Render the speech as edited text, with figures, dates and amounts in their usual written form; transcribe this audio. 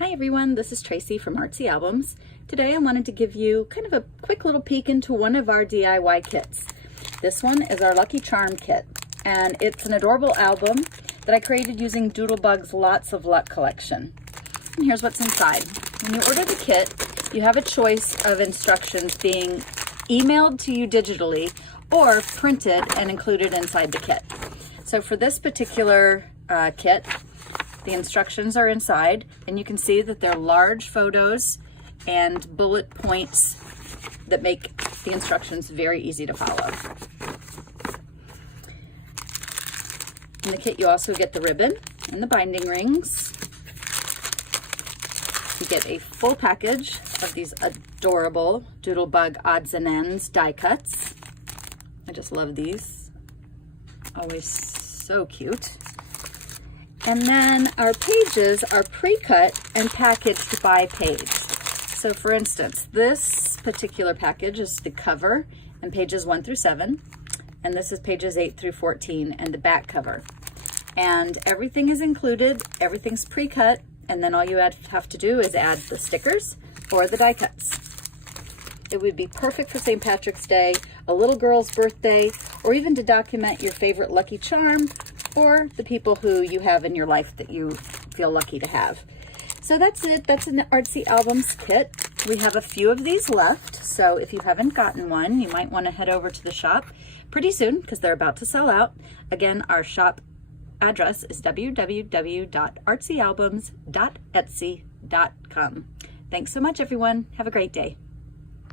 Hi everyone, this is Tracy from Artsy Albums. Today I wanted to give you kind of a quick little peek into one of our DIY kits. This one is our Lucky Charm kit, and it's an adorable album that I created using Doodlebug's Lots of Luck collection. And here's what's inside. When you order the kit, you have a choice of instructions being emailed to you digitally or printed and included inside the kit. So for this particular kit, the instructions are inside, and you can see that they're large photos and bullet points that make the instructions very easy to follow. In the kit, you also get the ribbon and the binding rings. You get a full package of these adorable Doodlebug odds and ends die cuts. I just love these. Always so cute. And then our pages are pre-cut and packaged by page. So for instance, this particular package is the cover and pages 1 through 7. And this is pages 8 through 14 and the back cover. And everything is included, everything's pre-cut, and then all you have to do is add the stickers or the die cuts. It would be perfect for St. Patrick's Day, a little girl's birthday, or even to document your favorite lucky charm or the people who you have in your life that you feel lucky to have. So that's it. That's an Artsy Albums kit. We have a few of these left, so if you haven't gotten one, you might want to head over to the shop pretty soon because they're about to sell out. Again, our shop address is www.artsyalbums.etsy.com. Thanks so much, everyone. Have a great day.